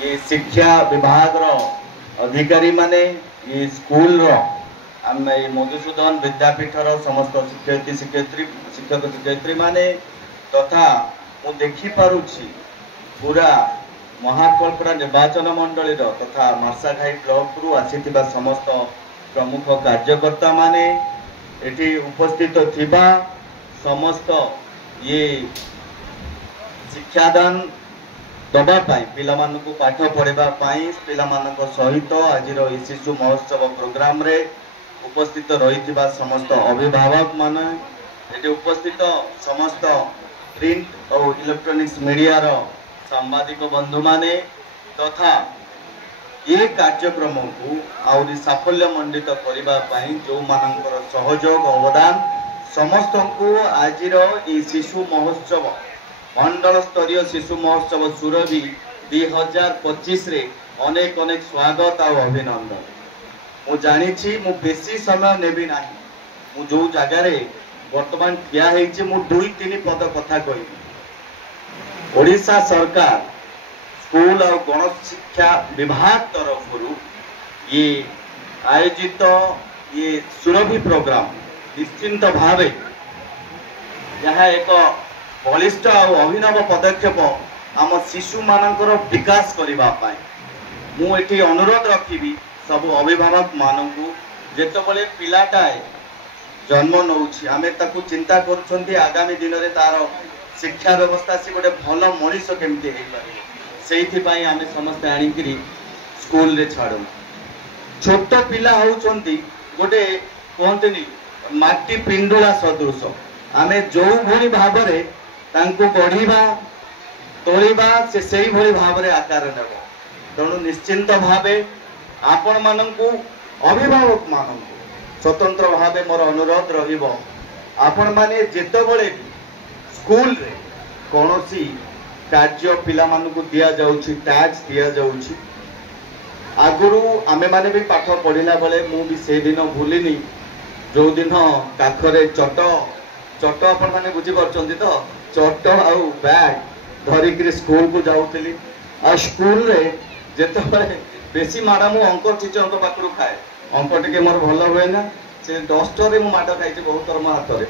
ये शिक्षा विभाग रो अधिकारी माने ये स्कूल रो आम मधुसूदन विद्यापीठ समस्त शिक्षक शिक्षयित्री माने तथा मु देखी पारुछि पूरा महाकल्पना निर्वाचन मंडली तथा मार्साघाई ब्लॉक रु आसीथिबा समस्त प्रमुख कार्यकर्ता माने एठी उपस्थित थिबा समस्त ये शिक्षादान दबा पिलामानकु पाठ पढ़ा पिलामानक सहित आज शिशु महोत्सव प्रोग्राम रे उपस्थित रही समस्त अभिभावक माने एटी उपस्थित समस्त प्रिंट और इलेक्ट्रॉनिक्स मीडिया रो सांबादिक बंधु माने तथा ये कार्यक्रम को आउरी साफल्य मंडित करबा पई जो मानकर सहयोग अवदान समस्त को आज ये शिशु महोत्सव मंडल स्तरीय शिशु महोत्सव सुरभि 2025 रे अनेक अनेक स्वागत और अभिनंदन। मु जानी मु बेसी समय नेबी नाही मु जो जगह रे वर्तमान ठिया हेछि मु 2-3 पद कथा कहि। ओडिशा सरकार स्कूल और गण शिक्षा विभाग तरफ ये आयोजित ये सुरभि प्रोग्राम निश्चिंत भावे यह एक बलिष्ठ और अभिनव पदक्षेप आम शिशु मानकर विकास करने मुझे अनुरोध रखी सब अभिभावक मानू जितेबले पिलाटाए जन्म नौ आम चिंता कर आगामी दिन में तार शिक्षा व्यवस्था सी गोटे भल मनीष केमती से आम समस्त आणिकी स्कूल रे छाड़ू छोट पिला होती गोटे कहते माटी पिंडुला सदृश आम जो भली भाव गढ़ा तोलिबा से भली भाव आकार नेब तेणु निश्चिंत भावे आपण मानू अभिभावक मानू स्वतंत्र भावे मोर अनुरोध रहिबो आपण माने जेतेबेले स्कूल रे कोनोसी कार्य पिला मानू दिया जाउछि टैक्स दिया जाउछि आगुरु आमे माने भी पाठ पढ़िला बेले मु भी से दिन भूलिनी जो दिन काखरे चट आपण माने बुझी परछन्ती तो चट आउ बैग धरिक स्कूल को जाऊली आ स्कूल रे जेतेबेले बेसी माड़ा मु अंक टीचर पाखरु खाए अंक टिके मोर भल हुए ना से डस्टर मु माड़ खाई बहुत थर मो हाथ में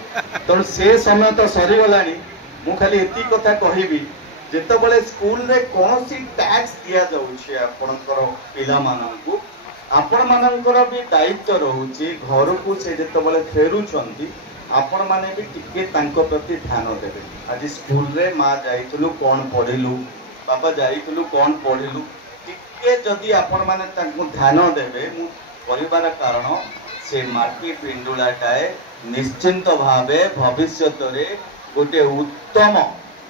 तेणु से समय तो सरीगलानी मु खाली एति कथा कहबी जेतेबेले स्कूल रे कौन सी टैक्स दिया जाउछि आपनकर पिला माननकु आपण माननकर भी दायित्व रहउछि घर को से जेतेबेले फेरुछंती आपण माने भी टिके तांको प्रति ध्यान देबे आज स्कूल रे मां जाइतलु कोन पढिलु बाबा जाइतलु कोन पढिलु टिके जदी आपण माने तांको ध्यान देबे मु परिवार कारण से माटी पिंडुलाटाए निश्चिंत भावे भविष्यत रे गोटे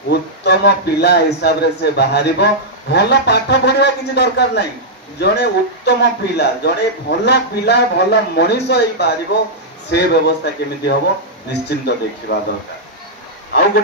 उत्तम पिला हिसाब रे से बाहरिबो भल पाठ पढ़िबा किछि दरकार नाही जड़े उत्तम पिला जड़े भल पिला भल मनीष ही बाहरिबो से व्यवस्था केमिति हबो निश्चिंत देखिबा दरकार। आउ गोटे